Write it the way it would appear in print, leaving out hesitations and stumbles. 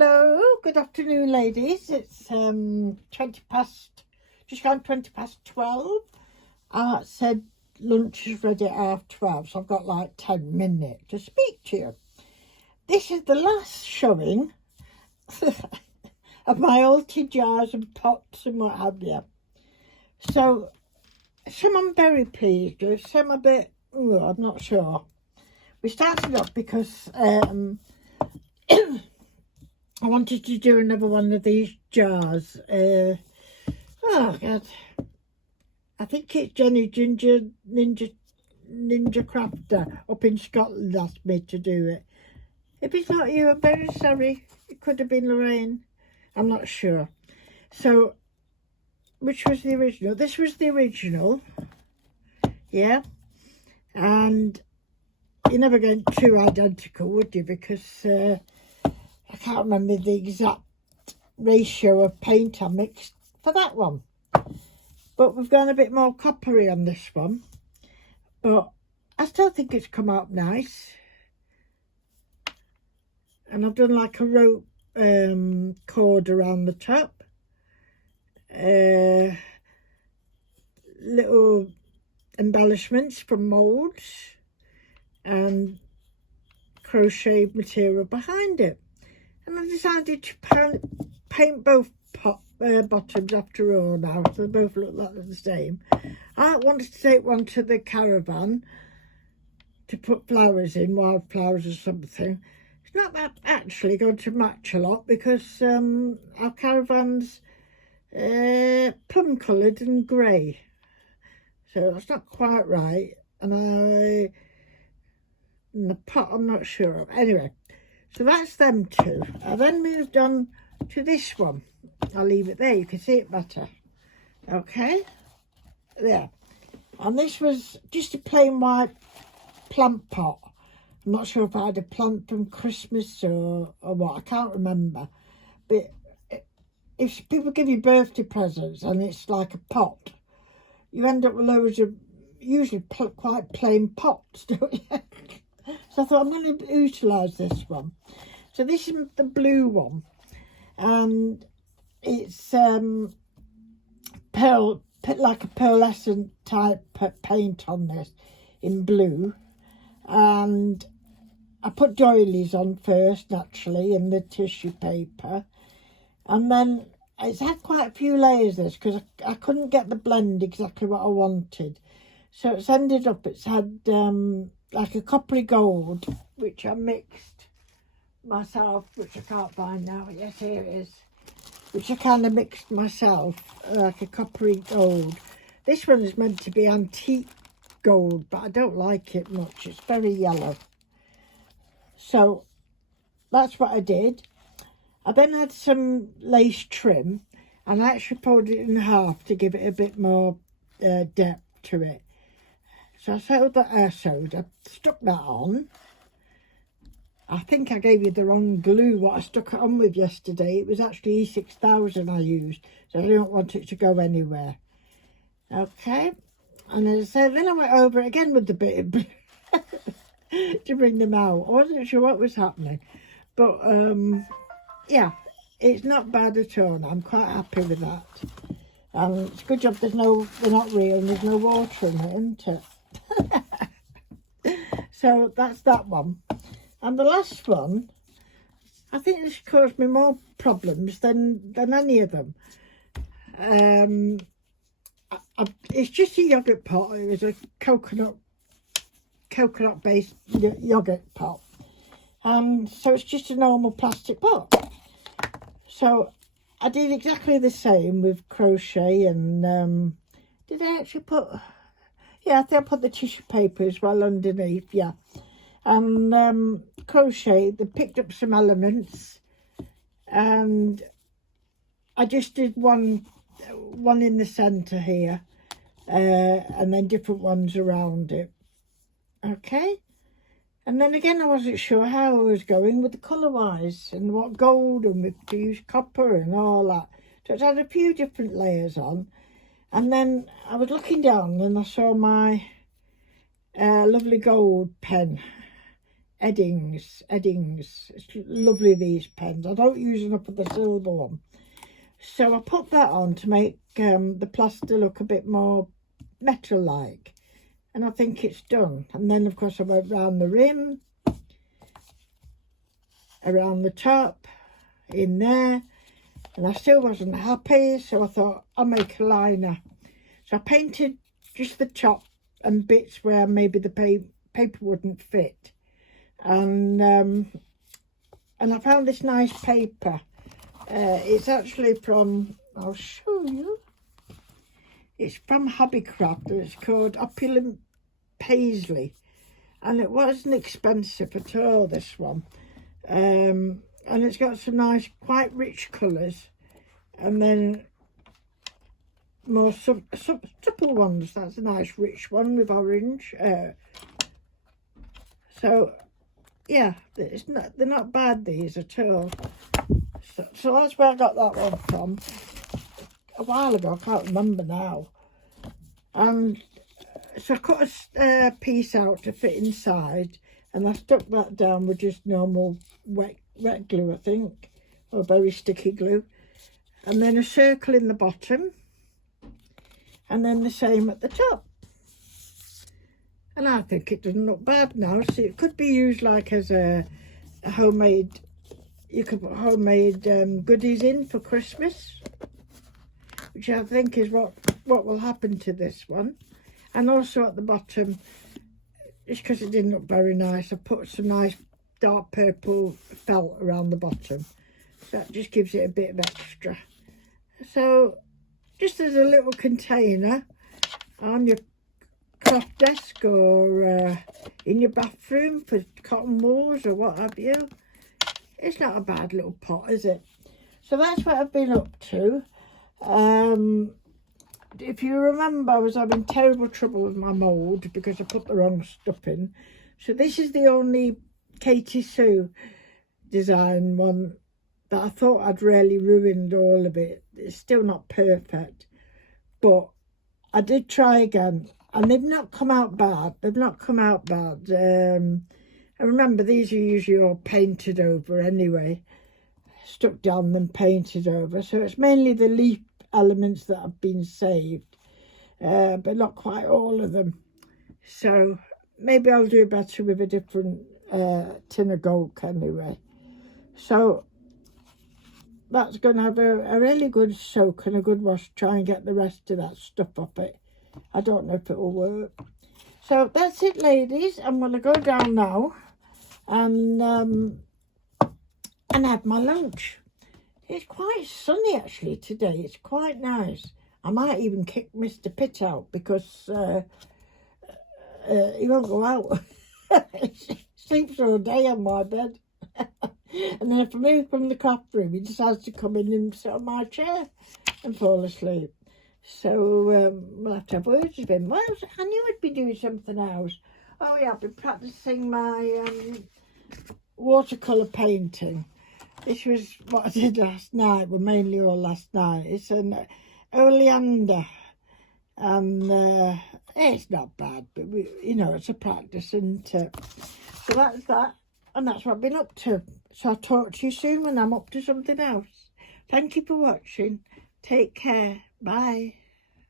Hello, good afternoon, ladies. It's 20 past, just gone 20 past 12. I said lunch is ready at 12:30, so I've got like 10 minutes to speak to you. This is the last showing of my old tea jars and pots and what have you. So, some I'm very pleased with, some a bit, I'm not sure. We started off because I wanted to do another one of these jars. Oh God, I think it's Jenny Ninja Crafter up in Scotland asked me to do it. If it's not you, I'm very sorry. It could have been Lorraine. I'm not sure. So, which was the original? This was the original. Yeah. And you're never going two identical, would you? Because I can't remember the exact ratio of paint I mixed for that one. But we've gone a bit more coppery on this one. But I still think it's come out nice. And I've done like a rope cord around the top. Little embellishments from moulds. And crochet material behind it. And I decided to paint both bottoms after all now, so they both look like the same. I wanted to take one to the caravan to put flowers in, wildflowers or something. It's not that actually going to match a lot because our caravan's plum coloured and grey. So that's not quite right. And the pot I'm not sure of. Anyway. So that's them two. I then moved on to this one. I'll leave it there, you can see it better. Okay, there. And this was just a plain white plant pot. I'm not sure if I had a plant from Christmas or what, I can't remember. But if people give you birthday presents and it's like a pot, you end up with loads of usually quite plain pots, don't you? So I thought I'm going to utilise this one. So this is the blue one. And it's like a pearlescent type paint on this in blue. And I put doilies on first, naturally, in the tissue paper. And then it's had quite a few layers, this, because I couldn't get the blend exactly what I wanted. So it's ended up, it's had like a coppery gold, which I mixed myself, which I can't find now. Yes, here it is. Which I kind of mixed myself, like a coppery gold. This one is meant to be antique gold, but I don't like it much. It's very yellow. So that's what I did. I then had some lace trim, and I actually folded it in half to give it a bit more depth to it. So I stuck that on. I think I gave you the wrong glue, what I stuck it on with yesterday. It was actually E6000 I used, so I don't want it to go anywhere. Okay, and as I said, then I went over it again with the bit of blue to bring them out. I wasn't sure what was happening, but yeah, it's not bad at all. I'm quite happy with that. It's a good job they're not real and there's no water in it, isn't it? So that's that one. And the last one, I think this caused me more problems than any of them. It's just a yogurt pot. It was a coconut based yogurt pot. So it's just a normal plastic pot. So I did exactly the same with crochet and did I actually put... Yeah, I think I put the tissue paper as well underneath, yeah. And crochet, they picked up some elements. And I just did one in the centre here. And then different ones around it. Okay. And then again, I wasn't sure how I was going with the colour-wise. And what gold and to use copper and all that. So it had a few different layers on. And then I was looking down and I saw my lovely gold pen Eddings. It's lovely, these pens. I don't use enough of the silver one. So I put that on to make the plaster look a bit more metal-like. And I think it's done. And then, of course, I went round the rim, around the top, in there. And I still wasn't happy, so I thought I'll make a liner. So I painted just the top and bits where maybe the paper wouldn't fit. And I found this nice paper. It's actually from, I'll show you. It's from Hobbycraft. It's called Opulent Paisley. And it wasn't expensive at all, this one. And it's got some nice, quite rich colours. And then more supple ones. That's a nice rich one with orange. So, yeah, they're not bad, these, at all. So that's where I got that one from. A while ago, I can't remember now. And so I cut a piece out to fit inside, and I stuck that down with just normal wet glue, I think, or very sticky glue. And then a circle in the bottom, and then the same at the top. And I think it doesn't look bad now. See, it could be used like as a homemade, you could put homemade goodies in for Christmas, which I think is what will happen to this one. And also at the bottom, just because it didn't look very nice, I put some nice dark purple felt around the bottom. So that just gives it a bit of extra. So just as a little container on your cloth desk or in your bathroom for cotton wools or what have you. It's not a bad little pot, is it? So that's what I've been up to. If you remember, I was having terrible trouble with my mould because I put the wrong stuff in. So this is the only Katie Sue design one that I thought I'd really ruined all of it. It's still not perfect, but I did try again, and they've not come out bad. I remember these are usually all painted over anyway, stuck down and painted over. So it's mainly the leaf elements that have been saved, but not quite all of them. So maybe I'll do better with a different tin of Gulk anyway. So that's going to have a really good soak and a good wash. Try and get the rest of that stuff off it. I don't know if it will work. So that's it, ladies. I'm going to go down now and have my lunch. It's quite sunny actually today. It's quite nice. I might even kick Mr. Pitt out because he won't go out. He sleeps all day on my bed. And then if I move from the craft room, he decides to come in and sit on my chair and fall asleep. So we'll have to have words with him. Well, I knew I'd be doing something else. Oh yeah, I've been practising my watercolour painting. This was what I did last night, well mainly all last night. It's an oleander, and it's not bad, but you know, it's a practice, and so that's that, and that's what I've been up to. So I'll talk to you soon when I'm up to something else. Thank you for watching. Take care. Bye.